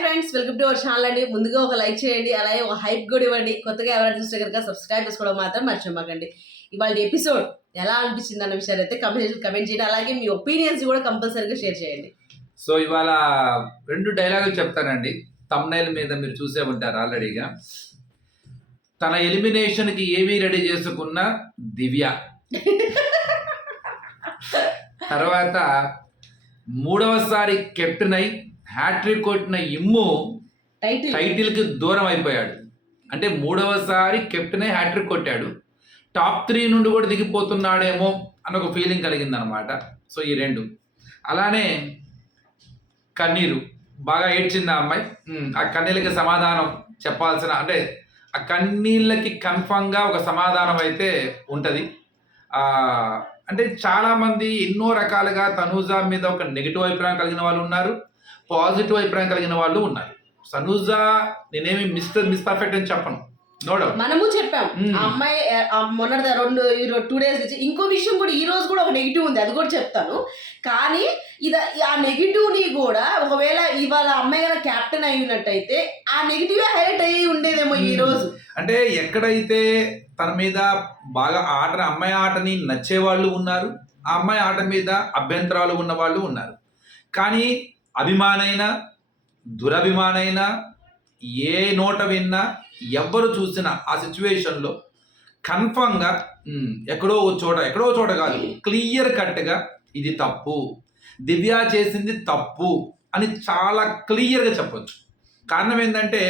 Friends welcome to our channel అండి. ముందుగా ఒక లైక్ చేయండి అలాగే ఒక హైప్ కూడా ఇవ్వండి. కొత్తగా ఎవరైనా చూస్తే కనుక సబ్స్క్రైబ్ చేసుకోవడం మాత్రం మర్చిపోకండి. ఇవాళ ఎపిసోడ్ ఎలా అనిపించింది అన్న విషయాలు అయితే కమెంట్ కమెంట్ చేయండి. అలాగే మీ ఒపీనియన్స్ కూడా కంపల్సరీగా షేర్ చేయండి. సో ఇవాళ రెండు డైలాగులు చెప్తానండి. తమ్నైల్ మీద మీరు చూసే ఉంటారు ఆల్రెడీగా తన ఎలిమినేషన్కి ఏమీ రెడీ చేసుకున్న దివ్య. తర్వాత మూడవసారి కెప్టెన్ అయి హ్యాట్రిక్ కొట్టిన ఇమ్ము టైటిల్ టైటిల్కి దూరం అయిపోయాడు. అంటే మూడవసారి కెప్టెన్ హ్యాట్రిక్ కొట్టాడు. టాప్ త్రీ నుండి కూడా దిగిపోతున్నాడేమో అని ఒక ఫీలింగ్ కలిగింది అనమాట సో ఈ రెండు. అలానే కన్నీరు. బాగా ఏడ్చింది ఆ అమ్మాయి. ఉమ్, ఆ కన్నీళ్ళకి సమాధానం చెప్పాల్సిన అంటే ఆ కన్నీళ్ళకి కన్ఫామ్గా ఒక సమాధానం అయితే ఉంటుంది. అంటే చాలామంది ఎన్నో రకాలుగా తనూజా మీద ఒక నెగిటివ్ అభిప్రాయం కలిగిన వాళ్ళు ఉన్నారు. పాజిటివ్ అభిప్రాయం కలిగిన వాళ్ళు ఉన్నారు తనూజా నేనేమి మిస్టర్ మిస్ పర్ఫెక్ట్ అని చెప్పను. మనము చెప్పాం. అమ్మాయి మొన్న రెండు టూ డేస్ ఇంకో విషయం కూడా ఈ రోజు కూడా ఒక నెగిటివ్ ఉంది. అది కూడా చెప్తాను. కానీ ఇది ఆ నెగిటివ్ని కూడా ఒకవేళ ఇవాళ అమ్మాయి గారు క్యాప్టెన్ అయినట్టయితే ఆ నెగిటివ్ హైలైట్ అయ్యి ఉండేదేమో ఈ. రోజు. అంటే ఎక్కడైతే తన మీద బాగా ఆట అమ్మాయి ఆటని నచ్చే వాళ్ళు ఉన్నారు ఆ అమ్మాయి ఆట మీద అభ్యంతరాలు ఉన్న వాళ్ళు ఉన్నారు. కానీ అభిమానైనా దురభిమానైనా ఏ నోట విన్నా ఎవ్వరు చూసినా ఆ సిచ్యువేషన్లో కన్ఫామ్గా ఎక్కడో ఓ చోట ఎక్కడో చోట కాదు క్లియర్ కట్గా ఇది తప్పు దివ్య చేసింది తప్పు అని చాలా క్లియర్గా చెప్పొచ్చు. కారణం ఏంటంటే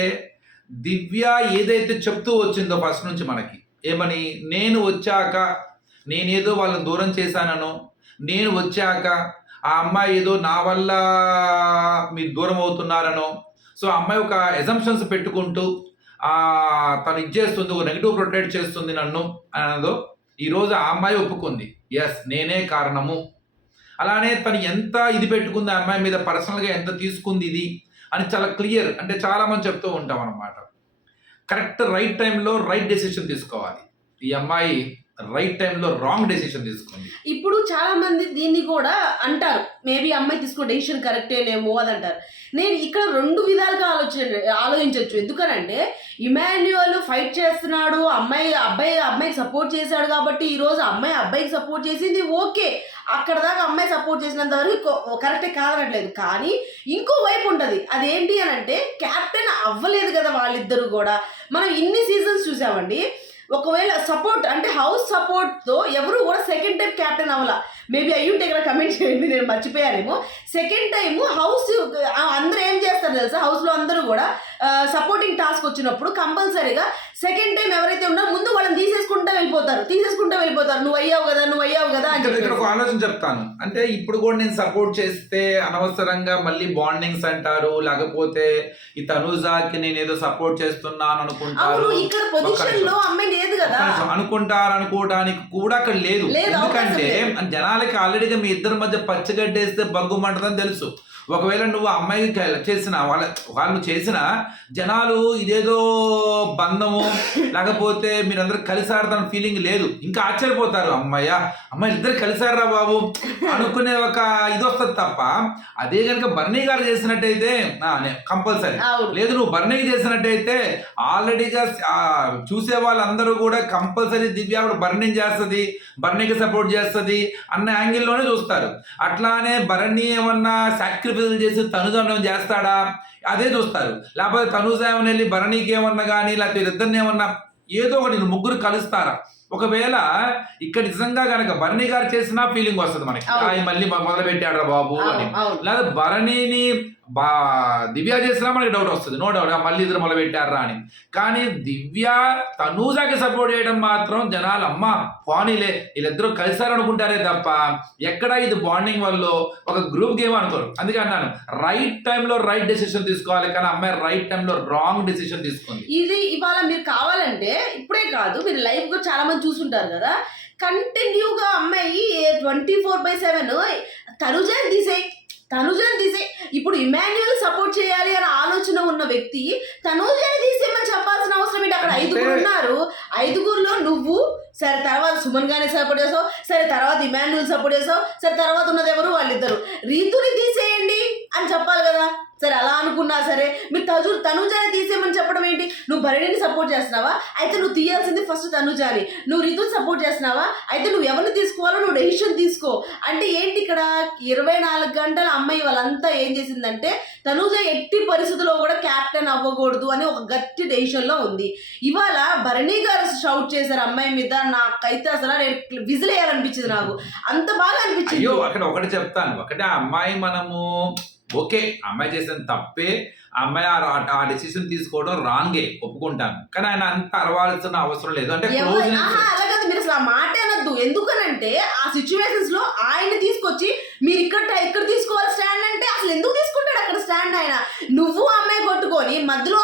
దివ్య ఏదైతే చెప్తూ వచ్చిందో ఫస్ట్ నుంచి మనకి ఏమని నేను వచ్చాక నేనేదో వాళ్ళని దూరం చేశాననో నేను వచ్చాక ఆ అమ్మాయి ఏదో నా వల్ల మీరు దూరం అవుతున్నారనో. సో ఆ అమ్మాయి ఒక ఎజంప్షన్స్ పెట్టుకుంటూ తను ఇచ్చేస్తుంది ఒక నెగిటివ్ ప్రొటెక్ట్ చేస్తుంది నన్ను అన్నదో ఈరోజు ఆ అమ్మాయి ఒప్పుకుంది. ఎస్ నేనే కారణము. అలానే తను ఎంత ఇది పెట్టుకుంది ఆ అమ్మాయి మీద పర్సనల్గా ఎంత తీసుకుంది ఇది అని చాలా క్లియర్ అంటే చాలా మంది చెప్తూ ఉంటాం అనమాట కరెక్ట్ రైట్ టైంలో రైట్ డెసిషన్ తీసుకోవాలి. ఈ అమ్మాయి రైట్ టైంలో రాంగ్ డెసిషన్ తీసుకుంది ఇప్పుడు చాలా మంది దీన్ని కూడా అంటారు. మేబీ అమ్మాయి తీసుకున్న డెసిషన్ కరెక్టేనేమో అని అంటారు. నేను ఇక్కడ రెండు విధాలుగా ఆలోచన ఆలోచించవచ్చు ఎందుకనంటే ఇమాన్యువల్ ఫైట్ చేస్తున్నాడు అమ్మాయి అబ్బాయి అమ్మాయికి సపోర్ట్ చేశాడు కాబట్టి ఈరోజు అమ్మాయి అబ్బాయికి సపోర్ట్ చేసింది ఓకే. అక్కడ దాకా అమ్మాయి సపోర్ట్ చేసినంత వరకు కరెక్టే కాదనట్లేదు. కానీ ఇంకో వైపు ఉంటుంది. అదేంటి అని అంటే క్యాప్టెన్ అవ్వలేదు కదా వాళ్ళిద్దరూ కూడా. మనం ఇన్ని సీజన్స్ చూసామండి. ఒకవేళ సపోర్ట్ అంటే హౌస్ సపోర్ట్తో ఎవరు కూడా సెకండ్ టైం క్యాప్టెన్ అవ్వాల. మేబీ అయ్యుంటే ఇక్కడ కమెంట్ చేయండి నేను మర్చిపోయానేమో. సెకండ్ టైం హౌస్ అందరూ ఏం చేస్తారు తెలుసా? హౌస్లో అందరూ కూడా సపోర్టింగ్ టాస్క్ వచ్చినప్పుడు కంపల్సరీగా సెకండ్ టైం ఎవరైతే ఉన్నారో ముందు వాళ్ళని తీసేసుకుంటూ వెళ్ళిపోతారు. తీసేసుకుంటూ వెళ్ళిపోతారు. నువ్వు అయ్యావు కదా నువ్వు అయ్యావు కదా అని ఇక్కడ ఒక. ఆలోచన చెప్తాను. అంటే ఇప్పుడు కూడా నేను సపోర్ట్ చేస్తే అనవసరంగా మళ్ళీ బాండింగ్స్ అంటారు లేకపోతే ఈ తనూజాకి నేను ఏదో సపోర్ట్ చేస్తున్నాను అనుకుంటారు. అవును ఇక్కడ పొజిషన్లో అమ్మాయి లేదు కదా. అనుకుంటారు అనుకోవడానికి కూడా అక్కడ లేదు. ఎందుకంటే అవకాశం జనాలకి ఆల్రెడీగా మీ ఇద్దరి మధ్య పచ్చగడ్డేస్తే బగ్గుమంటదని తెలుసు. ఒకవేళ నువ్వు కె- చేసిన వాళ్ళ వాళ్ళు చేసిన జనాలు ఇదేదో బంధము లేకపోతే మీరందరూ కలిసి ఆడతాన ఫీలింగ్ లేదు. ఇంకా ఆశ్చర్యపోతారు. అమ్మాయ్య అమ్మాయి ఇద్దరు కలిసారా బాబు? అనుకునే ఒక ఇది వస్తుంది తప్ప అదే కనుక బర్నీ గారు చేసినట్టయితే కంపల్సరీ. లేదు నువ్వు బర్ణికి చేసినట్టయితే ఆల్రెడీగా చూసే వాళ్ళందరూ కూడా కంపల్సరీ దివ్య ఆవిడ బర్నింగ్ చేస్తుంది బర్ణికి సపోర్ట్ చేస్తుంది అన్న యాంగిల్లోనే చూస్తారు. అట్లానే భరణి ఏమన్నా సాక్రిఫైస్ చేసి తనుజం చేస్తాడా? అదే చూస్తారు. లేకపోతే తనుజ ఏమన్నా వెళ్ళి భరణికి ఏమన్నా కానీ లేకపోతే వీళ్ళిద్దరిని ఏమన్నా ఏదో ఒకటి ముగ్గురు కలుస్తారా? ఒకవేళ ఇక్కడ నిజంగా కనుక భరణి గారు చేసిన ఫీలింగ్ వస్తుంది మనకి. అవును. "ఆ, మళ్ళీ మొదలు పెట్టాడు బాబు అని. లేదా భరణిని బా దివ్య చేసినా మనకి డౌట్ వస్తుంది. నో డౌట్ మళ్ళీ ఇద్దరు మొదలు పెట్టారా అని. కానీ దివ్య తనూజాకి సపోర్ట్ చేయడం మాత్రం జనాలు అమ్మ పోనీలే వీళ్ళిద్దరూ కలిసారు అనుకుంటారే తప్ప ఎక్కడ ఇది బాండింగ్ వల్ల ఒక గ్రూప్ గేమ్ అనుకోరు. అందుకే అన్నాను రైట్ టైంలో రైట్ డెసిషన్ తీసుకోవాలి కానీ అమ్మాయి రైట్ టైంలో రాంగ్ డెసిషన్ తీసుకుంది. ఇది ఇవాళ మీరు కావాలంటే ఇప్పుడే కాదు మీరు లైవ్ కూడా చాలా మంది చూసుంటారు కదా. కంటిన్యూగా అమ్మాయి ట్వంటీ ఫోర్ బై సెవెన్ తనుజాని తీసేయి. తనుజాని తీసేయి ఇప్పుడు ఇమాన్యువల్ సపోర్ట్ చేయాలి అనే ఆలోచన ఉన్న వ్యక్తి తనుజాని తీసేయమని చెప్పాల్సిన అవసరం ఏంటి? అక్కడ ఐదుగురు ఉన్నారు. ఐదుగురులో నువ్వు సరే తర్వాత సుమన్ గానే సపోర్ట్ చేసావు సరే తర్వాత ఇమాన్యుల్ సపోర్ట్ చేసావు సరే తర్వాత ఉన్నది ఎవరు? వాళ్ళిద్దరు. రీతుని తీసేయండి అని చెప్పాలి కదా. సరే అలా అనుకున్నా సరే మీరు తజు తనుజాని తీసేయమని చెప్పడం ఏంటి? నువ్వు భరణిని సపోర్ట్ చేస్తున్నావా? అయితే నువ్వు తీయాల్సింది ఫస్ట్ తనుజాని. నువ్వు రితుని సపోర్ట్ చేస్తున్నావా? అయితే నువ్వు ఎవరిని తీసుకోవాలో నువ్వు డెసిషన్ తీసుకో. అంటే ఏంటి ఇక్కడ ఇరవై నాలుగు గంటల అమ్మాయి వాళ్ళంతా ఏం చేసిందంటే తనుజ ఎట్టి పరిస్థితుల్లో కూడా క్యాప్టెన్ అవ్వకూడదు అని ఒక గట్టి డెసిషన్లో ఉంది. ఇవాళ భరణి గారు షౌట్ చేశారు అమ్మాయి మీద నాకైతే అసలు నేను విజిల్ వేయాలనిపించింది నాకు. అంత బాగా అనిపించింది. అక్కడ ఒకటి చెప్తాను. ఒకటే అమ్మాయి మనము ఓకే అమ్మాయి చేసిన తప్పే. అమ్మాయి ఆ- ఆ డెసిషన్ తీసుకోవడం రాంగే ఒప్పుకుంటాను. కానీ ఆయన అంత అరవాల్సిన అవసరం లేదు. అంటే మీరు అసలు ఆ మాట అనొద్దు. ఎందుకనంటే ఆ సిచ్యువేషన్స్లో ఆయన తీసుకొచ్చి మీరు ఇక్కడ ఇక్కడ తీసుకోవాలి స్టాండ్ అంటే అసలు ఎందుకు తీసుకుంటాడు అక్కడ స్టాండ్ ఆయన? నువ్వు అమ్మాయి కొట్టుకొని మధ్యలో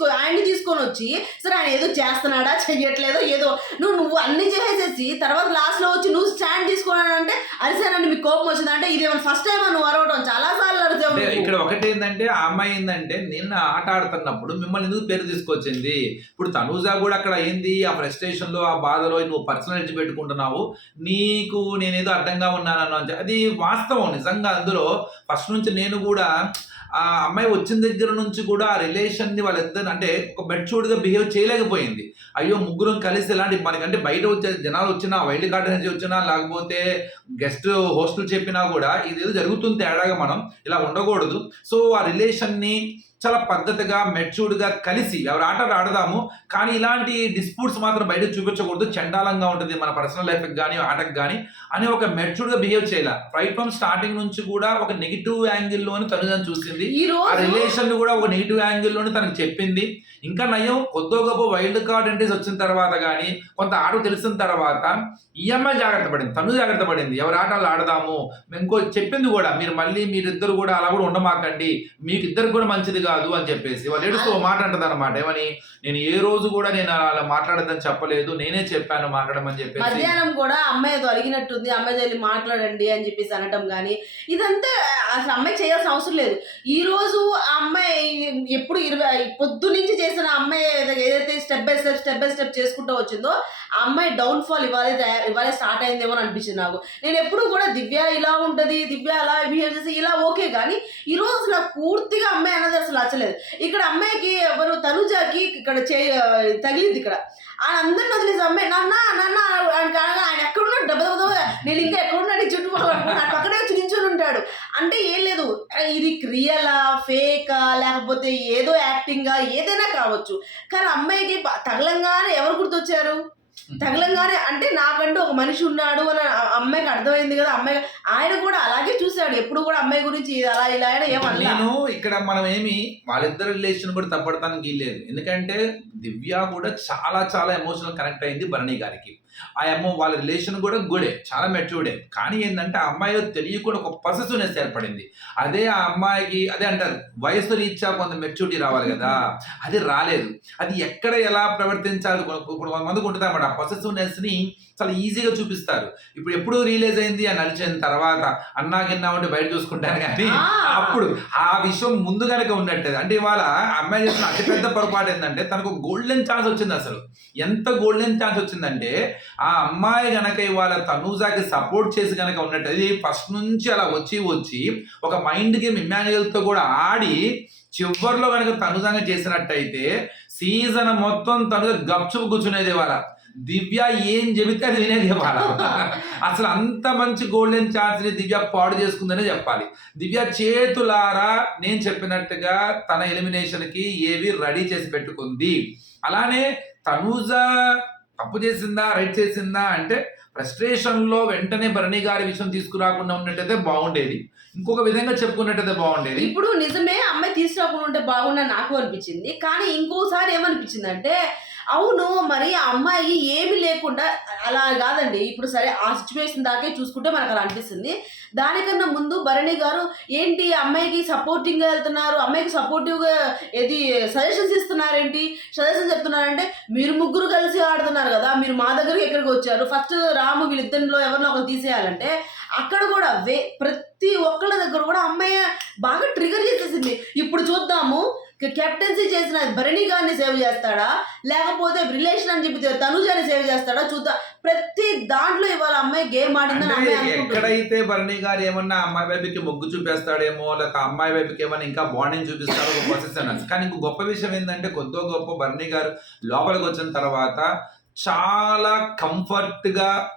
తీసుకో ఆయన్ని తీసుకొని వచ్చి సరే ఆయన ఏదో చేస్తున్నాడా చెయ్యట్లేదో ఏదో. నువ్వు నువ్వు అన్ని చేసేసి తర్వాత లాస్ట్లో వచ్చి నువ్వు స్టాండ్ తీసుకోవాలని అంటే అరిసానండి మీకు కోపం వచ్చింది? అంటే ఇది ఫస్ట్ టైం నువ్వు అరవడం చాలా సార్లు అరిసావు నువ్వు. ఇక్కడ ఒకటి ఏంటంటే ఆ అమ్మాయి ఏంటంటే నిన్న ఆట ఆడుతున్నప్పుడు మిమ్మల్ని ఎందుకు పేరు తీసుకొచ్చింది? ఇప్పుడు తనూజా కూడా అక్కడ ఏంది ఆ ఫ్రస్ట్రేషన్లో ఆ బాధలో నువ్వు పర్సనాలిటీ పెట్టుకుంటున్నావు. నీకు నేనేదో అడ్డంగా ఉన్నానని అంటే అది వాస్తవం నిజంగా అందులో. ఫస్ట్ నుంచి నేను కూడా ఆ అమ్మాయి వచ్చిన దగ్గర నుంచి కూడా ఆ రిలేషన్ని వాళ్ళిద్దరు అంటే ఒక మెచ్యూర్డ్గా బిహేవ్ చేయలేకపోయింది. అయ్యో ముగ్గురం కలిసి ఎలాంటి మనకంటే బయట వచ్చే జనాలు వచ్చినా వైల్డ్ గార్డెన్ నుంచి వచ్చినా లేకపోతే గెస్ట్ హోస్టల్ చెప్పినా కూడా ఇదేదో జరుగుతుంది తేడాగా మనం ఇలా ఉండకూడదు. సో ఆ రిలేషన్ని చాలా పద్ధతిగా మెచ్యూర్డ్గా కలిసి ఎవరు ఆటలు ఆడదాము కానీ ఇలాంటి డిస్ప్యూట్స్ మాత్రం బయట చూపించకూడదు. చండాలంగా ఉంటుంది మన పర్సనల్ లైఫ్ కానీ ఆటకు కానీ అని ఒక మెచ్యూర్డ్గా బిహేవ్ చేయాలి. రైట్ ఫ్రమ్ స్టార్టింగ్ నుంచి కూడా ఒక నెగిటివ్ యాంగిల్లోని తను చూసింది. ఈ ఆ రిలేషన్ కూడా ఒక నెగిటివ్ యాంగిల్లోనే తనకు చెప్పింది. ఇంకా నయం కొద్దో గొప్ప వైల్డ్ కార్డ్ ఎంట్రీస్ వచ్చిన తర్వాత కానీ కొంత ఆట తెలిసిన తర్వాత ఈఎంఐ జాగ్రత్త పడింది తను జాగ్రత్త పడింది. ఎవరి ఆటలు ఆడదాము? ఇంకో చెప్పింది కూడా మీరు మళ్ళీ మీరిద్దరు కూడా అలా కూడా ఉండమాకండి మీకు ఇద్దరు కూడా మంచిది కాదు అని చెప్పేసి. వాళ్ళు ఏడుస్తూ మాట అంటది అనమాట ఏమని? నేను ఏ రోజు కూడా నేను అలా మాట్లాడదని చెప్పలేదు నేనే చెప్పాను మాట్లాడమని చెప్పేసి. మధ్యాహ్నం కూడా అమ్మాయి ఏదో అమ్మాయి వెళ్ళి మాట్లాడండి అని చెప్పేసి అనటం కానీ ఇదంతా అసలు అమ్మాయి చేయాల్సిన అవసరం లేదు. ఈ రోజు ఆ అమ్మాయి ఎప్పుడు ఇరవై పొద్దు నుంచి చేసిన అమ్మాయి ఏదైతే- step by step step by step చేసుకుంటూ వచ్చిందో ఆ అమ్మాయి డౌన్ ఫాల్ ఇవ్వాలి తయా- స్టార్ట్ అయిందేమో అని అనిపించింది నాకు. నేను ఎప్పుడు కూడా దివ్య ఇలా ఉంటది దివ్య అలా బిహేవ్ చేసి ఇలా ఓకే కానీ ఈ రోజు నాకు పూర్తిగా అమ్మాయి అన్నది అసలు నచ్చలేదు. ఇక్కడ అమ్మాయికి ఎవరు తనుజాకి ఇక్కడ చే తగిలింది ఇక్కడ. ఆయన అందరిని వదిలేసి అమ్మాయి నాన్న నాన్న ఆయన కాగా ఆయన ఎక్కడున్నాడు? డబ్బు దెబ్బ నేను ఇంకా ఎక్కడున్నాడు చుట్టుపక్కల ఆయన పక్కనే వచ్చి నించుని ఉంటాడు. అంటే ఏం లేదు. ఇది రియలా ఫేకా లేకపోతే ఏదో యాక్టింగా ఏదైనా కావచ్చు. కానీ అమ్మాయికి తగలంగానే ఎవరు గుర్తొచ్చారు? తగలంగానే అంటే నాకంటూ ఒక మనిషి ఉన్నాడు అని అమ్మాయికి అర్థమైంది కదా. అమ్మాయి ఆయన కూడా అలాగే చూశాడు. ఎప్పుడు కూడా అమ్మాయి గురించి ఇది అలా ఇలా నేను ఇక్కడ మనం ఏమి వాళ్ళిద్దరు రిలేషన్ కూడా తప్పడతానికి లేదు ఎందుకంటే దివ్య కూడా చాలా చాలా ఎమోషనల్ కనెక్ట్ అయింది భరణి గారికి. ఆ అమ్మ వాళ్ళ రిలేషన్ కూడా గుడే చాలా మెచ్యూర్డే కానీ ఏంటంటే ఆ అమ్మాయి తెలియకుండా ఒక పసెసివ్నెస్ ఏర్పడింది. అదే ఆ అమ్మాయికి అదే అంటారు వయసు రీత్యా కొంత మెచ్యూరిటీ రావాలి కదా. అది రాలేదు. అది ఎక్కడ ఎలా ప్రవర్తించాలి ఇప్పుడు కొంతమందికి ఉంటుంది ఆ పొసెసివ్నెస్ని చాలా ఈజీగా చూపిస్తారు. ఇప్పుడు ఎప్పుడు రిలీజ్ అయింది? అని నడిచిన తర్వాత అన్నా గిన్నా ఉంటే బయట చూసుకుంటాను కానీ ఆ. అప్పుడు ఆ విషయం ముందు కనుక ఉన్నట్టు అంటే ఇవాళ అమ్మాయి చేసిన అతిపెద్ద పొరపాటు ఏంటంటే తనకు గోల్డెన్ ఛాన్స్ వచ్చింది అసలు. ఎంత గోల్డెన్ ఛాన్స్ వచ్చిందంటే ఆ అమ్మాయి గనక ఇవాళ తనూజాకి సపోర్ట్ చేసి గనక ఉన్నట్టు అది ఫస్ట్ నుంచి అలా వచ్చి వచ్చి ఒక మైండ్ గేమ్ ఇమాన్యుయల్తో కూడా ఆడి చివరిలో కనుక తనుజంగా చేసినట్టయితే సీజన్ మొత్తం తనుజ గప్చుపు కూర్చునేది ఇవాళ. దివ్య ఏం చెబితే అది వినేది ఇవాళ. అసలు అంత మంచి గోల్డెన్ ఛాన్స్ని దివ్య పాడు చేసుకుందనే చెప్పాలి. దివ్య చేతులారా నేను చెప్పినట్టుగా తన ఎలిమినేషన్కి ఏవి రెడీ చేసి పెట్టుకుంది. అలానే తనూజ తప్పు చేసిందా రైట్ చేసిందా అంటే ఫ్రస్ట్రేషన్లో వెంటనే భరణి గారి విషయం తీసుకురాకుండా ఉన్నట్టయితే బాగుండేది. ఇంకొక విధంగా చెప్పుకున్నట్టయితే బాగుండేది. ఇప్పుడు నిజమే అమ్మాయి తీసుకురాకుండా ఉంటే బాగున్నా నాకు అనిపించింది. కానీ ఇంకోసారి ఏమనిపించింది అంటే అవును మరి ఆ అమ్మాయి ఏమి లేకుండా అలా కాదండి. ఇప్పుడు సరే ఆ సిచ్యువేషన్ దాకే చూసుకుంటే మనకు అలా అనిపిస్తుంది. దానికన్నా ముందు భరణి గారు ఏంటి అమ్మాయికి సపోర్టింగ్గా వెళ్తున్నారు? అమ్మాయికి సపోర్టివ్గా ఏది సజెషన్స్ ఇస్తున్నారేంటి? సజెషన్స్ చెప్తున్నారంటే మీరు ముగ్గురు కలిసి ఆడుతున్నారు కదా మీరు మా దగ్గరికి ఎక్కడికి వచ్చారు? ఫస్ట్ రాము వీళ్ళిద్దరిలో ఎవరినో ఒకరు తీసేయాలంటే అక్కడ కూడా వే ప్రతి ఒక్కళ్ళ దగ్గర కూడా అమ్మాయి బాగా ట్రిగర్ చేసేసింది. ఇప్పుడు చూద్దాము కెప్టెన్సీ చేసిన భరణి గారిని సేవ్ చేస్తాడా? లేకపోతే రిలేషన్ అని చెప్పి తనుజాని సేవ్ చేస్తాడా? చూద్దాం. ప్రతి దాంట్లో ఇవాళ అమ్మాయి గేమ్ ఆడిందని అమ్మాయి. ఎక్కడైతే భరణి గారు ఏమన్నా అమ్మాయి వైపుకి మొగ్గు చూపేస్తాడేమో లేక అమ్మాయి వైపుకి ఏమన్నా ఇంకా బాండింగ్ చూపిస్తాడో ఒక అని కానీ ఇంకో గొప్ప విషయం ఏంటంటే కొద్దో గొప్ప భరణి గారు లోపలికి వచ్చిన తర్వాత చాలా కంఫర్ట్గా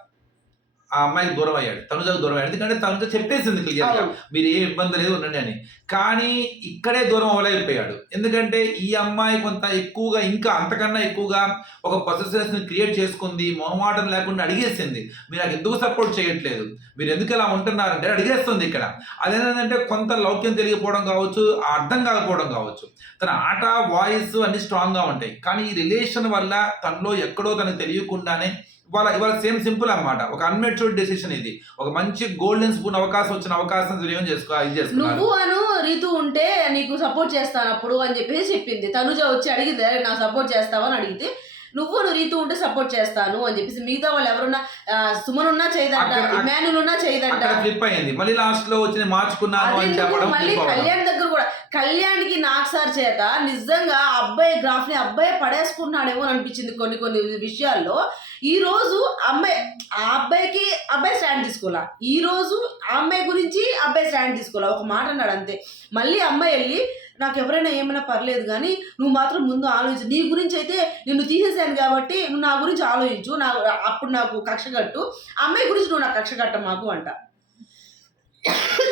ఆ అమ్మాయికి దూరం అయ్యాడు తనుజకు దూరం అయ్యాడు ఎందుకంటే తనుజ చెప్పేసింది క్లియర్గా అవును. మీరు ఏ ఇబ్బంది లేదు ఉండండి అని. కానీ ఇక్కడే దూరం అవ్వలేకపోయాడు. ఎందుకంటే ఈ అమ్మాయి కొంత ఎక్కువగా ఇంకా అంతకన్నా ఎక్కువగా ఒక ని క్రియేట్ చేసుకుంది మొహమాటం లేకుండా అడిగేసింది. మీరు నాకు ఎందుకు సపోర్ట్ చేయట్లేదు? మీరు ఎందుకు ఇలా ఉంటున్నారంటే అడిగేస్తుంది ఇక్కడ. అదేంటంటే కొంత లౌక్యం తెలియకపోవడం కావచ్చు అర్థం కాకపోవడం కావచ్చు. తన ఆట వాయిస్ అన్ని స్ట్రాంగ్గా ఉంటాయి. కానీ ఈ రిలేషన్ వల్ల తనలో ఎక్కడో తనకు తెలియకుండానే ఇవాళ ఇవాళ సేమ్ సింపుల్ అన్నమాట. ఒక అన్మెచ్యూర్డ్ డెసిషన్ ఇది. ఒక మంచి గోల్డెన్ స్పూన్ అవకాశం వచ్చిన అవకాశం వినియోగం చేసుకో ఇది చేసుకున్నారు. నువ్వు అను రీతు ఉంటే నీకు సపోర్ట్ చేస్తాను అప్పుడు అని చెప్పేసి చెప్పింది. తనుజ వచ్చి అడిగింది "అరే, నాకు సపోర్ట్ చేస్తావా? అని అడిగితే నువ్వు నువ్వు రీతు ఉంటే సపోర్ట్ చేస్తాను అని చెప్పేసి మిగతా వాళ్ళు ఎవరున్నా ఆ, సుమన్ ఉన్నా చేయదంట అక్కడ- ఇమానుల్ ఉన్నా చేయదంట. అక్కడ ఫ్లిప్ అయింది. మళ్ళీ లాస్ట్లో వచ్చి నేను మార్చుకున్నాను అని అదెందుకు చెప్పడం మళ్ళీ flip అవ్వడం. కళ్యాణ్ దగ్గర కూడా కళ్యాణ్కి నాకు సార్ చేత నిజంగా ఆ అబ్బాయి గ్రాఫ్ని అబ్బాయి పడేసుకుంటున్నాడేమో అని అనిపించింది కొన్ని కొన్ని విషయాల్లో. ఈ రోజు అమ్మాయి ఆ అబ్బాయికి అబ్బాయి స్టాండ్ తీసుకోవాలా? ఈ రోజు ఆ అమ్మాయి గురించి అబ్బాయి స్టాండ్ తీసుకోవాలా? ఒక మాట అన్నాడు అంతే. మళ్ళీ అమ్మాయి వెళ్ళి నాకు ఎవరైనా ఏమైనా పర్లేదు కానీ నువ్వు మాత్రం ముందు ఆలోచించు. నీ గురించి అయితే నిన్ను తీసేసాను కాబట్టి నువ్వు నా గురించి ఆలోచించు. నా అప్పుడు నాకు కక్ష కట్టు. అమ్మాయి గురించి నువ్వు నాకు కక్ష కట్ట మాకు అంట.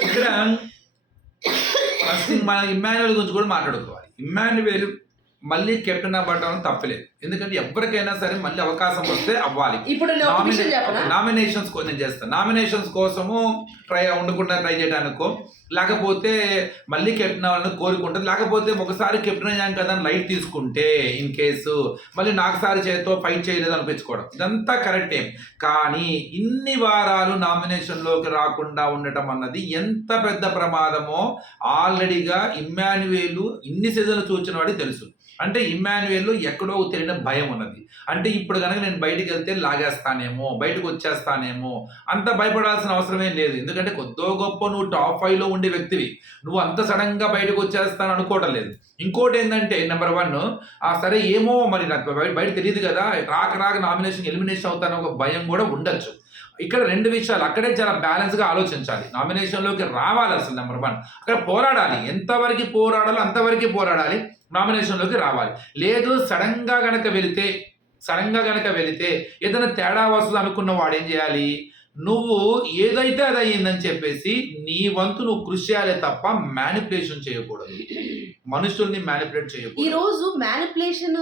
ఇక్కడ మన ఇమ్మాన్యువల్ గురించి కూడా మాట్లాడుకోవాలి. ఇమ్మాన్యువల్ మళ్ళీ కెప్టెన్ అవ్వడం తప్పలేదు. ఎందుకంటే ఎవరికైనా సరే మళ్ళీ అవకాశం వస్తే అవ్వాలి. ఇప్పుడు నేను నామినేషన్స్ కోసం చేస్తాను నామినేషన్స్ కోసము ట్రై ఉండకుండా ట్రై చేయడానికో లేకపోతే మళ్ళీ కెప్టెన్ అవ్వాలని కోరుకుంటుంది. లేకపోతే ఒకసారి కెప్టెన్ అయ్యాం కదా అని లైట్ తీసుకుంటే ఇన్ కేసు మళ్ళీ నాకుసారి చేతితో ఫైట్ చేయలేదు అనిపించుకోవడం. ఇదంతా కరెక్టే కానీ ఇన్ని వారాలు నామినేషన్లోకి రాకుండా ఉండటం అన్నది ఎంత పెద్ద ప్రమాదమో ఆల్రెడీగా ఇమ్మాన్యువేలు ఇన్ని సీజన్లు చూసిన వాడికి తెలుసు. అంటే ఇమ్మాన్యుయల్లో ఎక్కడో తెలియని భయం ఉన్నది. అంటే ఇప్పుడు కనుక నేను బయటికి వెళ్తే లాగేస్తానేమో బయటకు వచ్చేస్తానేమో అంత భయపడాల్సిన అవసరమే లేదు. ఎందుకంటే కొద్దో గొప్ప నువ్వు టాప్ ఫైవ్లో ఉండే వ్యక్తివి. నువ్వు అంత సడన్గా బయటకు వచ్చేస్తాను అనుకోవడం లేదు. ఇంకోటి ఏంటంటే నెంబర్ వన్ ఆ సరే ఏమో మరి నాకు బయట తెలియదు కదా రాక రాక నామినేషన్ ఎలిమినేషన్ అవుతాను ఒక భయం కూడా ఉండొచ్చు. ఇక్కడ రెండు విషయాలు అక్కడే చాలా బ్యాలెన్స్గా ఆలోచించాలి. నామినేషన్లోకి రావాలి అసలు నెంబర్ వన్. అక్కడ పోరాడాలి. ఎంతవరకు పోరాడాలో అంతవరకు పోరాడాలి. నామినేషన్లోకి రావాలి. లేదు సడన్గా గనక వెళితే సడన్గా గనక వెళితే ఏదైనా తేడా వస్తుంది అనుకున్న వాడు ఏం చేయాలి? నువ్వు ఏదైతే అది అయ్యిందని చెప్పేసి నీ వంతు నువ్వు కృషి చేయాలి తప్ప మ్యానిపులేషన్ చేయకూడదు. మనుషుల్ని మ్యానిపులేట్ ఈ రోజు మ్యానిపులేషన్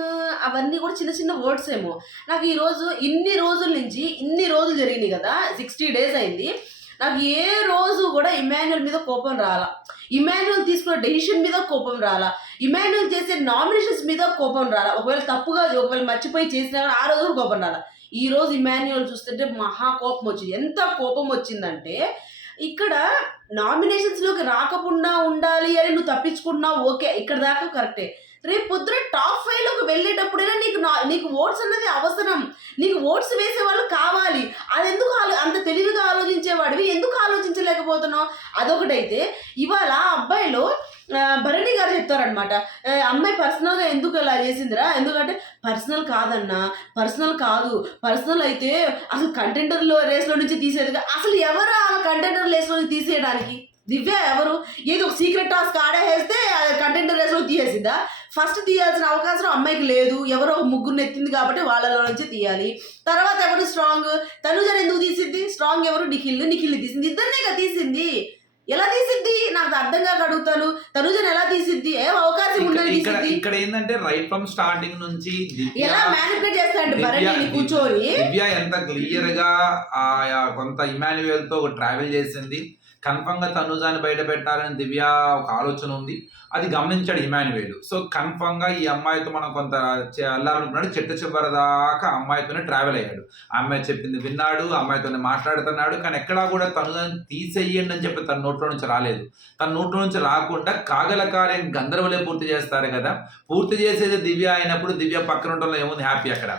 అవన్నీ కూడా చిన్న చిన్న వర్డ్స్ ఏమో. నాకు ఈ రోజు ఇన్ని రోజుల నుంచి ఇన్ని రోజులు జరిగినాయి కదా సిక్స్టీ డేస్ అయింది. నాకు ఏ రోజు కూడా ఇమాన్యుల్ మీద కోపం రాలా. ఇమాన్యుల్ తీసుకున్న డెసిషన్ మీద కోపం రాలా. ఇమాన్యుల్ చేసే నామినేషన్స్ మీద కోపం రాలా. ఒకవేళ తప్పుగా ఒకవేళ మర్చిపోయి చేసినా కానీ ఆ రోజు కూడా కోపం రాలా. ఈ రోజు ఇమాన్యుల్ చూస్తుంటే మహా కోపం వచ్చింది. ఎంత కోపం వచ్చిందంటే ఇక్కడ నామినేషన్స్లోకి రాకుండా ఉండాలి అని నువ్వు తప్పించుకున్నావు ఓకే ఇక్కడ దాకా కరెక్టే. రేపు పొద్దున టాప్ ఫైవ్లోకి వెళ్ళేటప్పుడైనా నీకు నా- నీకు ఓట్స్ అన్నది అవసరం. నీకు ఓట్స్ వేసే వాళ్ళు కావాలి. అది ఎందుకు ఆలో అంత తెలివిగా ఆలోచించేవాడివి? ఎందుకు ఆలోచించలేకపోతున్నావు? అదొకటైతే ఇవాళ అబ్బాయిలో భరణి గారు చెప్తారనమాట అమ్మాయి పర్సనల్గా ఎందుకు ఇలా చేసిందిరా? ఎందుకంటే పర్సనల్ కాదన్నా పర్సనల్ కాదు. పర్సనల్ అయితే అసలు కంటెంటర్లో రేస్లో నుంచి తీసేది అసలు ఎవరు ఆ కంటెంటర్ రేస్లో నుంచి తీసేయడానికి? దివ్య ఎవరు? ఏదో ఒక సీక్రెట్ టాస్క్ ఆడేస్తే కంటెంటర్ రేస్లో తీసేసిందా? ఫస్ట్ తీయాల్సిన అవకాశం అమ్మాయికి లేదు. ఎవరో ఒక ముగ్గురు ఎత్తింది కాబట్టి వాళ్ళలో నుంచి తీయాలి. తర్వాత ఎవరు స్ట్రాంగ్ తనుజని ఎందుకు తీసింది స్ట్రాంగ్ ఎవరు? నిఖిల్ నిఖిల్ తీసింది. ఇద్దరినే తీసింది. ఎలా తీసిద్ది? నాకు అర్థం కాక అడుగుతాను తనుజని ఎలా తీసిద్ది? ఏం అవకాశం ఉండని ఇక్కడ ఏంటంటే రైట్ ఫ్రమ్ స్టార్టింగ్ నుంచి ఎలా మ్యానిపులేట్ చేస్తాడు భరణిని కూర్చొని? దివ్య ఎంత క్లియర్గా ఆ కొంత ఇమాన్యుయల్తో ట్రావెల్ చేసింది. కన్ఫర్మ్గా తనుజాని బయట పెట్టాలని దివ్య ఒక ఆలోచన ఉంది. అది గమనించాడు ఇమాన్యువేల్ సో కన్ఫర్మ్గా ఈ అమ్మాయితో మనం కొంత వెళ్ళాలనుకున్నాడు చెట్టు చివరి దాకా అమ్మాయితోనే ట్రావెల్ అయ్యాడు. అమ్మాయి చెప్పింది విన్నాడు అమ్మాయితోనే మాట్లాడుతున్నాడు. కానీ ఎక్కడా కూడా తనుజాని తీసేయండి అని చెప్పి తన నోట్లో నుంచి రాలేదు. తన నోట్లో నుంచి రాకుండా కాగల కార్యం గంధర్వలే పూర్తి చేస్తారు కదా. పూర్తి చేసేది దివ్య అయినప్పుడు దివ్య పక్కన ఉండడంలో ఏముంది? హ్యాపీ అక్కడ.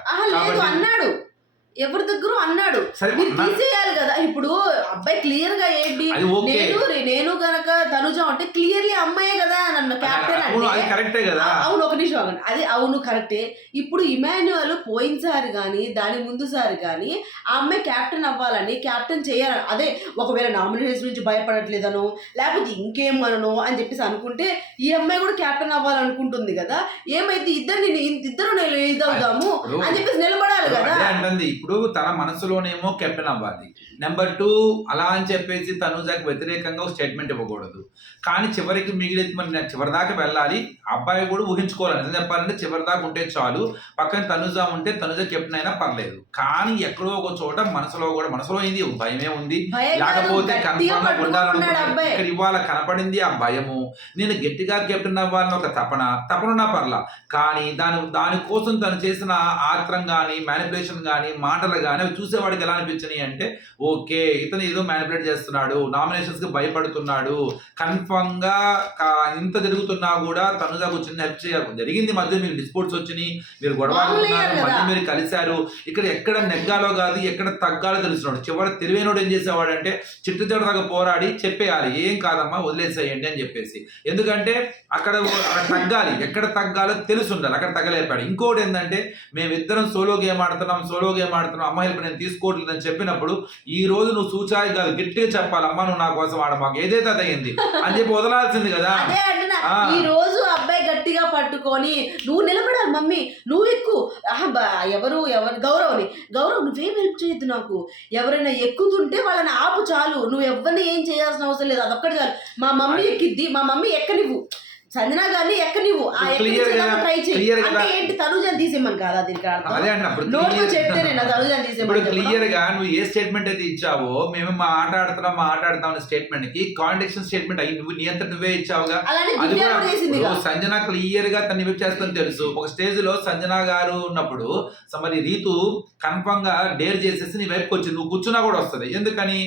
అన్నాడు. ఎవరి దగ్గర అన్నాడు. మీరు. తీసేయాలి కదా. ఇప్పుడు అబ్బాయి క్లియర్గా ఏంటి నేను నేను గనక తనుజ అంటే క్లియర్లీ అమ్మాయే కదా నన్ను క్యాప్టెన్ అంటే అవును ఒక నిమిషం ఆగండి. అది అవును కరెక్టే. ఇప్పుడు ఇమాన్యువల్ పోయినసారి కానీ దాని ముందు సారి కానీ ఆ అమ్మాయి క్యాప్టెన్ అవ్వాలని క్యాప్టెన్ చేయాలి అదే ఒకవేళ నామినేషన్స్ నుంచి భయపడట్లేదనో లేకపోతే ఇంకేమనో అని చెప్పేసి అనుకుంటే ఈ అమ్మాయి కూడా క్యాప్టెన్ అవ్వాలనుకుంటుంది కదా. ఏమైతే ఇద్దరు ఇద్దరు నేను ఇదవుదాము అని చెప్పేసి నిలబడాలి కదా. ఇప్పుడు తన మనసులోనేమో కెప్టెన్ అవ్వాలి. నెంబర్ టూ అలా అని చెప్పేసి తనుజాకి వ్యతిరేకంగా ఒక స్టేట్మెంట్ ఇవ్వకూడదు. కానీ చివరికి మిగిలి మరి నేను చివరి దాకా వెళ్ళాలి. అబ్బాయి కూడా ఊహించుకోవాలి. నిజం చెప్పాలంటే చివరి దాకా ఉంటే చాలు. పక్కన తనుజ ఉంటే తనుజ కెప్టెన్ అయినా పర్లేదు. కానీ ఎక్కడో ఒక చోట మనసులో కూడా మనసులో ఏంది? భయమే ఉంది. లేకపోతే కన్ఫర్మ్ ఇక్కడ ఇవాళ కనపడింది ఆ భయము. నేను గట్టిగా కెప్టెన్ అవ్వాలని ఒక తపన. తపన పర్లా. కానీ దాని దానికోసం తను చేసిన ఆత్రం కానీ మ్యానిపులేషన్ కానీ మాటలు కానీ అవి చూసేవాడికి ఎలా అనిపించినాయి అంటే ఓకే ఇతను ఏదో మ్యానిపులేట్ చేస్తున్నాడు నామినేషన్స్కి భయపడుతున్నాడు కన్ఫర్మ్గా కా- ఇంత జరుగుతున్నా కూడా తనుజాకు చిన్న హెల్ప్ చేయాలి. జరిగింది మధ్య మీరు డిస్ప్యూట్స్ వచ్చినాయి మీరు గొడవ. మధ్య మీరు కలిశారు ఇక్కడ ఎక్కడ నెగ్గాలో కాదు ఎక్కడ తగ్గాలో తెలుస్తున్నాడు చివరి తెలివైనోడు ఏం చేసేవాడు అంటే చిట్టు చివరి దాకా పోరాడి చెప్పేయాలి ఏం కాదమ్మా వదిలేసేయండి అని చెప్పేసి. ఎందుకంటే అక్కడ అక్కడ తగ్గాలి ఎక్కడ తగ్గాలో తెలిసి ఉండాలి అక్కడ తగ్గలేపాడు. ఇంకోటి ఏంటంటే మేమిద్దరం సోలో గేమ్ ఆడుతున్నాం సోలో గేమ్ ఆడుతున్నాం అమ్మాయిలు నేను తీసుకోవట్లేదు అని చెప్పినప్పుడు ఈ రోజు నువ్వు సూచాయి కాదు గట్టిగా చెప్పాలి అమ్మా నువ్వు నా కోసం ఆడ మాకు ఏదైతే అదయింది అని చెప్పి వదలాల్సింది కదా. ఈ రోజు అబ్బాయి గట్టిగా పట్టుకొని నువ్వు నిలబడాలి మమ్మీ నువ్వు ఎక్కు. ఆహా, బా- ఎవరు ఎవరు గౌరవ్ని గౌరవ్ నువ్వేం హెల్ప్ చేయొద్దు నాకు? ఎవరైనా ఎక్కుతుంటే వాళ్ళని ఆపు చాలు. నువ్వు ఎవరిని ఏం చేయాల్సిన అవసరం లేదు అదొక్కటి చాలు మా మమ్మీ ఎక్కిద్ది మా మమ్మీ ఎక్కనివ్వు. సంజనా గారిని ఎక్కనివ్వు ఆ Clear గా- ట్రై చేయి అంటే ఏంటి తనుజని తీసేయమని కాదా దీనికి clear- చెప్తే నేను తనుజని ఇప్పుడు క్లియర్. గా నువ్వు ఏ స్టేట్మెంట్ అయితే ఇచ్చావో మేము మా ఆట ఆడుతున్నాం మా ఆట ఆడుతాం అనే స్టేట్మెంట్కి కాండిక్షన్ స్టేట్మెంట్ అయ్యి నువ్వు నీ అంతట నువ్వే ఇచ్చావుగా? సంజన క్లియర్గా తన వైపు చేస్తుందని తెలుసు. ఒక స్టేజ్లో సంజన గారు ఉన్నప్పుడు మరి రీతు కన్ఫర్మ్గా డేర్ చేసేసి నీ వైపుకి వచ్చింది నువ్వు కూర్చున్నా కూడా వస్తుంది. ఎందుకని?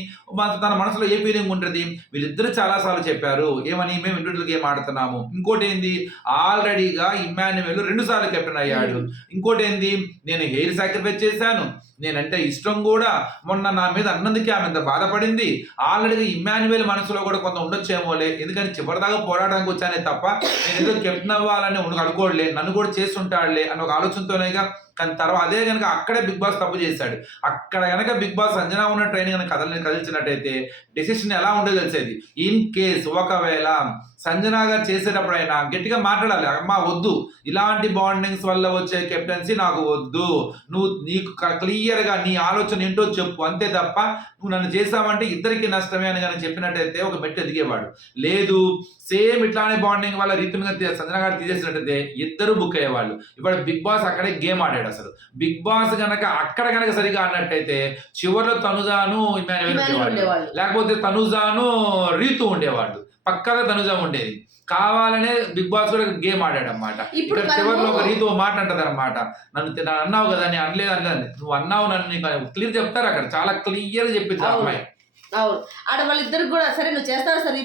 తన మనసులో ఏ ఫీలింగ్ ఉంటుంది? వీళ్ళిద్దరు చాలా సార్లు చెప్పారు ఏమని? మేము ఇండివిజువల్ గేమ్ ఆడుతున్నాము? ఇంకోటి ఏంది ఆల్రెడీగా ఇమ్మాన్యువల్ రెండు సార్లు కెప్టెన్ అయ్యాడు. ఇంకోటి ఏంది నేను హెయిర్ సాక్రిఫైస్ చేశాను. నేనంటే ఇష్టం కూడా. మొన్న నా మీద అన్నందుకే ఆమె ఎంత బాధపడింది. ఆల్రెడీ ఇమ్మాన్యువల్ మనసులో కూడా కొంత ఉండొచ్చేమోలే. ఎందుకని చివరిదాకా పోరాడడానికి వచ్చానే తప్ప నేను ఏదో కెప్టెన్ అవ్వాలని ఉండి అనుకోడలే. నన్ను కూడా చేస్తుంటాడులే అని ఒక ఆలోచనతోనేగా కానీ తర్వాత అదే కనుక అక్కడే బిగ్ బాస్ తప్పు చేశాడు. అక్కడ కనుక బిగ్ బాస్ సంజన ఉన్న ట్రైనింగ్ కనుక కదలని కదిలించినట్టయితే డెసిషన్ ఎలా ఉండేది తెలిసేది. ఇన్ కేస్ ఒకవేళ సంజన గారు చేసేటప్పుడైనా గట్టిగా మాట్లాడాలి. అమ్మా వద్దు. ఇలాంటి బాండింగ్స్ వల్ల వచ్చే కెప్టెన్సీ నాకు వద్దు. నువ్వు నీకు క్లియర్గా నీ ఆలోచన ఏంటో చెప్పు. అంతే తప్ప నువ్వు నన్ను చేసావంటే ఇద్దరికి నష్టమే అని కానీ చెప్పినట్టయితే ఒక మెట్టు ఎదిగేవాడు. లేదు. సేమ్ ఇట్లానే బాండింగ్ వల్ల రీతి మీద సంజన గారు తీసేసినట్టయితే ఇద్దరు బుక్ అయ్యేవాళ్ళు. ఇప్పుడు బిగ్ బాస్ అక్కడే గేమ్ ఆడాడు అసలు. బిగ్ బాస్ గనక అక్కడ గనక సరిగా ఆడినట్టయితే చివరిలో తనుజాను లేకపోతే తనుజాను రీతు ఉండేవాళ్ళు పక్కగా తనుజ ఉండేది. కావాలనే బిగ్ బాస్ కూడా గేమ్ ఆడాడు అనమాట ఇప్పుడు ఇక్కడ చివరిలో ఒక రీతి ఓ మాట అంటది అనమాట నన్ను అన్నావు కదా నేను అనలేదు అనలేదు. నువ్వు అన్నావు నన్ను క్లియర్ చెప్తారు అక్కడ. చాలా క్లియర్ చెప్పింది. అమ్మాయి. అవును. ఆడ వాళ్ళిద్దరికి కూడా సరే నువ్వు చేస్తావు సరే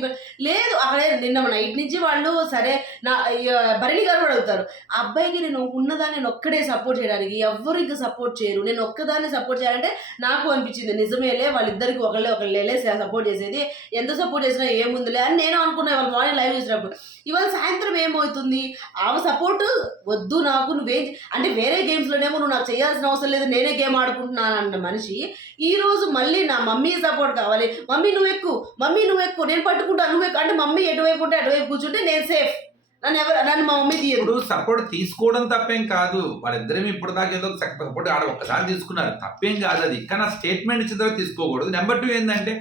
లేదు అక్కడే నిన్న నైట్ నుంచి వాళ్ళు సరే నా అయ్యో, భరణి గారు కూడా అడుగుతారు అబ్బాయికి నేను ఉన్నదాన్ని నేను ఒక్కడే సపోర్ట్ చేయడానికి ఎవరు ఇంకా సపోర్ట్ చేయరు. నేను ఒక్కదాన్ని సపోర్ట్ చేయాలంటే నాకు అనిపించింది. నిజమేలే వాళ్ళిద్దరికి ఒకళ్ళే ఒకళ్ళేలే సపోర్ట్ చేసేది. ఎంత సపోర్ట్ చేసినా ఏముందిలే అని నేను అనుకున్నా వాళ్ళు మార్నింగ్ లైవ్ చేసినప్పుడు. ఇవాళ సాయంత్రం ఏమవుతుంది? ఆమె సపోర్ట్ వద్దు నాకు నువ్వేం అంటే వేరే గేమ్స్లోనేమో నువ్వు నాకు చేయాల్సిన అవసరం లేదు నేనే గేమ్ ఆడుకుంటున్నాను అన్న మనిషి ఈరోజు మళ్ళీ నా మమ్మీ సపోర్ట్ కావాలి. మమ్మీ నువ్వు ఎక్కువ మమ్మీ నువ్వు ఎక్కువ నేను పట్టుకుంటా. నువ్వు ఎక్కువ అంటే మమ్మీ ఎటువైపు ఉంటే అటువైపు కూర్చుంటే నేను సేఫ్ నన్ను ఎవరు నన్ను మా మమ్మీ తీయదు ఇప్పుడు సపోర్ట్ తీసుకోవడం తప్పేం కాదు. వాళ్ళిద్దరం ఇప్పుడు దాకా ఏదో సపోర్ట్ ఆడ ఒక్కసారి తీసుకున్నారు. తప్పేం కాదు అది. కానీ ఆ స్టేట్మెంట్ ఇచ్చిన తర్వాత తీసుకోకూడదు. నెంబర్ టూ ఏంటంటే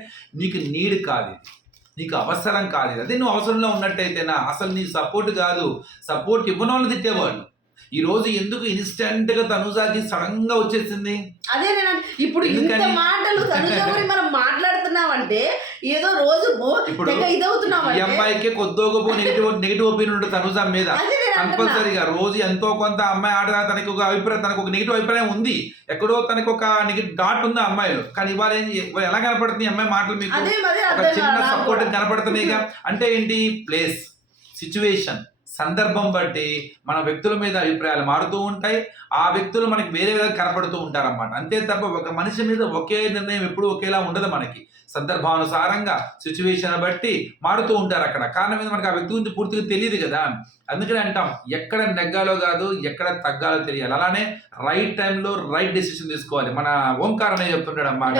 నీకు నీడ్ కాదు ఇది. నీకు అవసరం కాదు ఇది. అదే నువ్వు అవసరంలో ఉన్నట్టయితేనా? అసలు నీ సపోర్ట్ కాదు. సపోర్ట్ ఇవ్వని వాళ్ళు తిట్టేవాళ్ళు. ఈ రోజు ఎందుకు ఇన్స్టెంట్గా తనుజాకి సడన్గా వచ్చేసింది? అదే ఇప్పుడు ఇంత ఎందుకని? మాటలు తనుజ గురించి మనం మాట్లాడుతున్నామంటే ఏదో రోజు ఇదవుతున్నామంటే అమ్మాయికి కొద్దో గొప్ప నెగిటివ్ నెగిటివ్ ఒపీనియన్ ఉంటుంది తనుజా మీద. కంపల్సరీగా రోజు ఎంతో కొంత అమ్మాయి ఆట తనకి ఒక అభిప్రాయం తనకు ఒక నెగిటివ్ అభిప్రాయం ఉంది. ఎక్కడో తనకు ఒక నెగిటివ్ డాట్ ఉంది అమ్మాయిలో. కానీ ఇవాళ ఎలా కనపడుతుంది అమ్మాయి మాటలు మీకు? ఒక చిన్న సపోర్ట్. కనపడుతున్నాయిగా అంటే ఏంటి? ప్లేస్ సిచ్యువేషన్ సందర్భం బట్టి మన వ్యక్తుల మీద అభిప్రాయాలు మారుతూ ఉంటాయి. ఆ వ్యక్తులు మనకి వేరే వేరే కనపడుతూ ఉంటారన్నమాట. అంతే తప్ప ఒక మనిషి మీద ఒకే నిర్ణయం ఎప్పుడు ఒకేలా ఉండదు మనకి. సందర్భానుసారంగా సిచ్యువేషన్ బట్టి మారుతూ ఉంటారు అక్కడ. కారణం మీద మనకి ఆ వ్యక్తి గురించి పూర్తిగా తెలియదు కదా. అందుకని అంటాం ఎక్కడ నెగ్గాలో కాదు ఎక్కడ తగ్గాలో తెలియాలి. అలానే రైట్ టైంలో రైట్ డెసిషన్ తీసుకోవాలి. మన ఓంకారనే చెప్తుంటాడు అన్నమాట.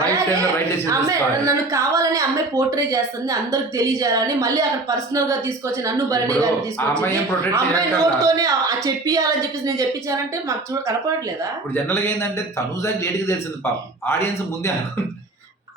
రైట్ టైంలో రైట్ డెసిషన్ తీసుకోవాలి. నన్ను కావాలని అమ్మాయి పోర్ట్రే చేస్తుంది అందరికి తెలియజేయాలని మళ్ళీ అక్కడ పర్సనల్గా తీసుకొచ్చి నన్ను భరణి ఆ అమ్మాయి తీసుకొచ్చి ఆ- చెప్పియాలని చెప్పేసి నేను చెప్పించానంటే మాకు చూడ కనపడట్లేదా? ఇప్పుడు జనరల్గా ఏంటంటే తనుజాకి లేట్గా తెలిసింది పాపం. ఆడియన్స్ ముందే అనుకుంది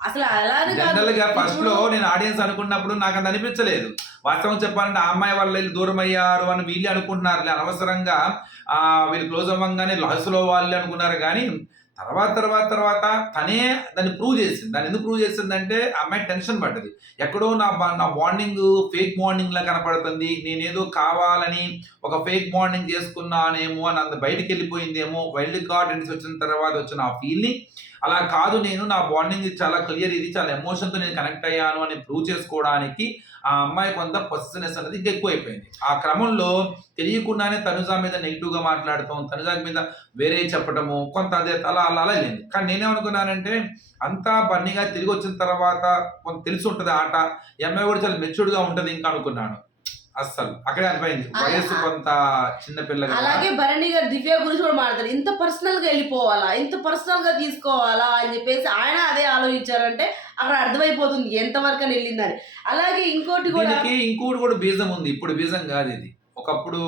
అసలు అలానే కాదు. జనరల్గా ఫస్ట్లో నేను ఆడియన్స్ అనుకున్నప్పుడు నాకు అంత అనిపించలేదు. వాస్తవం చెప్పాలంటే ఆ అమ్మాయి వాళ్ళు వీళ్ళు దూరం అయ్యారు అని వీళ్ళు అనుకుంటున్నారు అనవసరంగా ఆ వీళ్ళు క్లోజ్ అవ్వగానే లాస్లో వాళ్ళు అనుకున్నారు. కానీ తర్వాత తర్వాత తర్వాత తనే దాన్ని ప్రూవ్ చేసింది. దాన్ని ఎందుకు ప్రూవ్ చేసిందంటే ఆ అమ్మాయి టెన్షన్ పడ్డది. ఎక్కడో నా నా బాండింగ్ ఫేక్ బాండింగ్ లా కనపడుతుంది. నేనేదో కావాలని ఒక ఫేక్ బాండింగ్ చేసుకున్నానేమో అని అంత బయటికి వెళ్ళిపోయిందేమో. వైల్డ్ కార్డ్ ఎంట్రీస్ వచ్చిన తర్వాత వచ్చిన ఆ ఫీల్ని అలా కాదు నేను నా బాండింగ్ చాలా క్లియర్ ఇది చాలా ఎమోషన్తో నేను కనెక్ట్ అయ్యాను అని ప్రూవ్ చేసుకోవడానికి ఆ అమ్మాయి కొంత పొసెసినెస్ అనేది ఇంకా ఎక్కువైపోయింది. ఆ క్రమంలో తెలియకుండానే తనుజా మీద నెగిటివ్గా మాట్లాడటం తనుజా మీద వేరే చెప్పడము కొంత అదే అలా అలా అలా వెళ్ళింది. కానీ నేనేమనుకున్నానంటే అంతా బన్నీగా తిరిగి వచ్చిన తర్వాత కొంత తెలిసి ఉంటుంది ఆట. ఈ అమ్మాయి కూడా చాలా మెచ్యూర్డ్గా ఉంటుంది ఇంకా అనుకున్నాను. అస్సలు. అక్కడే అనిపోయింది వయస్సు కొంత చిన్న పిల్ల కదా. అలాగే భరణి గారు దివ్య గురించి కూడా మాట్లాడతారు. ఇంత పర్సనల్గా వెళ్ళిపోవాలా? ఇంత పర్సనల్గా తీసుకోవాలా? అని చెప్పేసి ఆయన అదే ఆలోచించారంటే అక్కడ అర్థమైపోతుంది ఎంతవరకు అని వెళ్ళిందని. అలాగే ఇంకోటి కూడా ఇంకోటి కూడా బీజం ఉంది. ఇప్పుడు బీజం కాదు ఇది. ఒకప్పుడు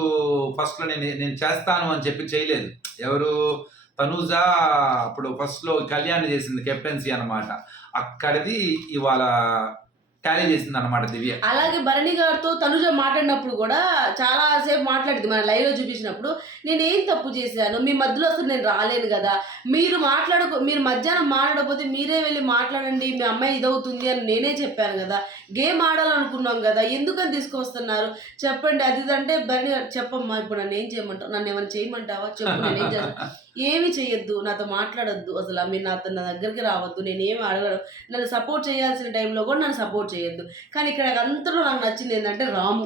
ఫస్ట్లో నేను నేను చేస్తాను అని చెప్పి చేయలేదు. ఎవరు? తనూజ అప్పుడు ఫస్ట్లో కళ్యాణ్ చేసింది కెప్టెన్సీ అన్నమాట. అక్కడిది ఇవాళ టాలీ చేసింది అనమాట దివ్య. అలాగే భరణి గారితో తనుజ మాట్లాడినప్పుడు కూడా చాలా సేపు మాట్లాడింది మన లైవ్లో చూపించినప్పుడు. నేను ఏం తప్పు చేశాను? మీ మధ్యలో అసలు నేను రాలేను కదా. మీరు మాట్లాడకు మీరు మధ్యాహ్నం మాట్లాడకపోతే మీరే వెళ్ళి మాట్లాడండి మీ అమ్మాయి ఇదవుతుంది అని నేనే చెప్పాను కదా. గేమ్ ఆడాలనుకున్నాం కదా ఎందుకని తీసుకొస్తున్నారు? చెప్పండి అది ఇది అంటే భరణి చెప్పమ్మా ఇప్పుడు నన్ను ఏం చేయమంటావు? నన్ను ఏమైనా చేయమంటావా? చెప్పు నేను ఏం చేస్తాను ఏమి చేయొద్దు నాతో మాట్లాడొద్దు అసలు మీరు నాతో నా దగ్గరికి రావద్దు నేను ఏమి అడగడం నన్ను సపోర్ట్ చేయాల్సిన టైంలో కూడా నన్ను సపోర్ట్ చేయొద్దు. కానీ ఇక్కడ అంతలో నాకు నచ్చింది ఏంటంటే రాము.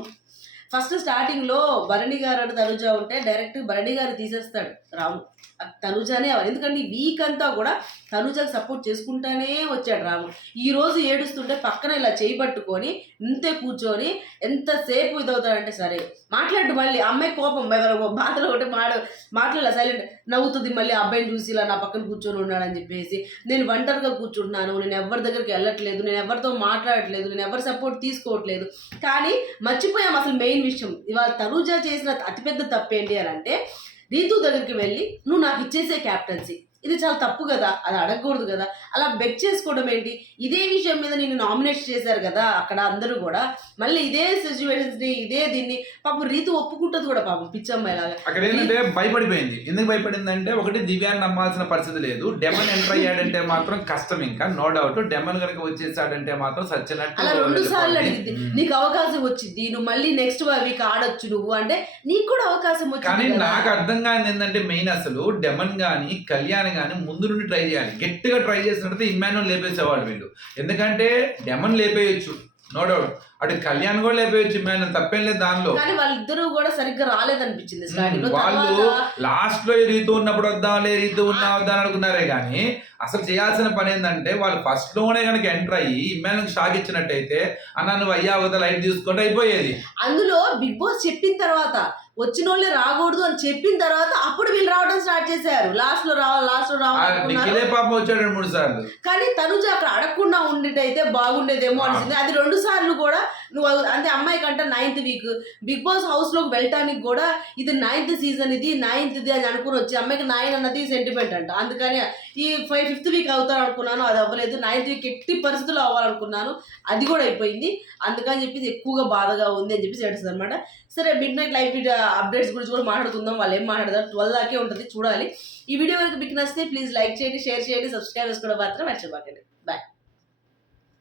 ఫస్ట్ స్టార్టింగ్లో భరణి గారు అంటే తనుజ ఉంటే డైరెక్ట్ భరణి గారు తీసేస్తాడు రాము. తనుజానే అవ్వాలి. ఎందుకంటే వీక్ అంతా కూడా తనుజకు సపోర్ట్ చేసుకుంటానే వచ్చాడు రాము. ఈరోజు ఏడుస్తుంటే పక్కన ఇలా చేయి పట్టుకొని ఇంతే కూర్చొని ఎంతసేపు ఇదవుతాడంటే సరే. మాట్లాడు మళ్ళీ. అమ్మాయి కోపం. ఎవరో బాధలో ఒకటి మాడ. మాట్లాడాల. సైలెంట్. నవ్వుతుంది మళ్ళీ ఆ అబ్బాయిని చూసి ఇలా నా పక్కన కూర్చొని ఉన్నాడని చెప్పేసి. నేను ఒంటరిగా కూర్చుంటున్నాను. నేను ఎవరి దగ్గరికి వెళ్ళట్లేదు. నేను ఎవరితో మాట్లాడట్లేదు. నేను ఎవరి సపోర్ట్ తీసుకోవట్లేదు. కానీ మర్చిపోయాం అసలు మెయిన్ విషయం. ఇవాళ తనుజ చేసిన అతిపెద్ద తప్పు ఏంటి అని అంటే రీతు దగ్గరికి వెళ్ళి నువ్వు నాకు ఇచ్చేసే క్యాప్టెన్సీ ఇది చాలా తప్పు కదా అది అడగకూడదు కదా. అలా బెట్ చేసుకోవడం ఏంటి? ఇదే విషయం మీద నేను నామినేట్ చేశారు కదా అక్కడ అందరూ కూడా. మళ్ళీ ఇదే సిచ్యువేషన్స్ని ఇదే దీన్ని పాపం రీతు ఒప్పుకుంటుంది కూడా పాపం పిచ్చమ్మాయి లాగా. అక్కడ ఏంటంటే భయపడిపోయింది. ఎందుకు భయపడిందంటే ఒకటి దివ్యాన్ని నమ్మాల్సిన పరిస్థితి లేదు. డెమన్ ఎంటర్ అయ్యాడంటే మాత్రం కష్టం ఇంకా నో డౌట్ డెమన్ కనుక వచ్చేసాడంటే మాత్రం సచ్చినట్టు అలా రెండు సార్లు అడిగింది. నీకు అవకాశం వచ్చింది నువ్వు మళ్ళీ నెక్స్ట్ వీక్ ఆడొచ్చు నువ్వు అంటే నీకు కూడా అవకాశం కానీ వచ్చింది కదా. నాకు అర్థం కాని ఏంటంటే మెయిన్ అసలు డెమన్ గాని కళ్యాణ్ గాని ముందు నుండి ట్రై చేయాలి. గట్టిగా ట్రై చేసినట్టు ఇమ్మాన్యుల్ లేపేసేవాళ్ళు వీళ్ళు ఎందుకంటే డెమన్ లేపేయచ్చు నో డౌట్. అటు కళ్యాణ్ కూడా లేపేయచ్చు ఇమ్మాన్యుల్ తప్పేం లేదు దానిలో. కానీ వాళ్ళిద్దరూ కూడా సరిగ్గా రాలేదనిపించింది స్టార్టింగ్లో వాళ్ళు లాస్ట్లో రీతు ఉన్నప్పుడు వద్దాంలే రీతు ఉన్నా వద్దా అని అనుకున్నారే కానీ అసలు చేయాల్సిన పని ఏంటంటే వాళ్ళు ఫస్ట్లోనే కనుక ఎంటర్ అయ్యి ఇమ్మాన్యుల్ షాక్ ఇచ్చినట్టయితే అన్న నువ్వు అయ్యా వద్ద లైట్ తీసుకుంటే అయిపోయేది. అందులో బిగ్ బాస్ చెప్పిన తర్వాత వచ్చిన వాళ్ళే రాకూడదు అని చెప్పిన తర్వాత అప్పుడు వీళ్ళు రావడం స్టార్ట్ చేశారు. లాస్ట్లో రావాలి లాస్ట్లో రావాలి అనుకున్నారు. నిఖిలే పాప వచ్చాడు రెండు మూడు సార్లు. కానీ తనుజ అక్కడ అడగకుండా ఉండేటైతే బాగుండేదేమో ఆ. అనిసింది అది రెండు సార్లు కూడా నువ్వు అంటే అమ్మాయి కంట నైన్త్ వీక్ బిగ్ బాస్ హౌస్లోకి వెళ్ళటానికి కూడా ఇది నైన్త్ సీజన్ ఇది నైన్త్ ఇది అని అనుకుని వచ్చి అమ్మాయికి నైన్ అన్నది సెంటిమెంట్ అంట. అందుకని ఈ ఫైవ్ ఫిఫ్త్ వీక్ అవుతారు అనుకున్నాను అది అవ్వలేదు. నైన్త్ వీక్ ఎట్టి పరిస్థితుల్లో అవ్వాలనుకున్నాను. అది కూడా అయిపోయింది. అందుకని చెప్పి ఇది ఎక్కువగా బాధగా ఉంది అని చెప్పి ఏడుస్తుంది అనమాట సరే మిడ్ నైట్ లైవ్ అప్డేట్స్ గురించి కూడా మాట్లాడుకుందాం. వాళ్ళు ఏం మాట్లాడతారు? ట్వెల్వ్ దాకే ఉంటుంది చూడాలి. ఈ వీడియో వరకు మీకు నచ్చితే ప్లీజ్ లైక్ చేయండి షేర్ చేయండి సబ్స్క్రైబ్ చేసుకోవడం మాత్రం మర్చిపోకండి.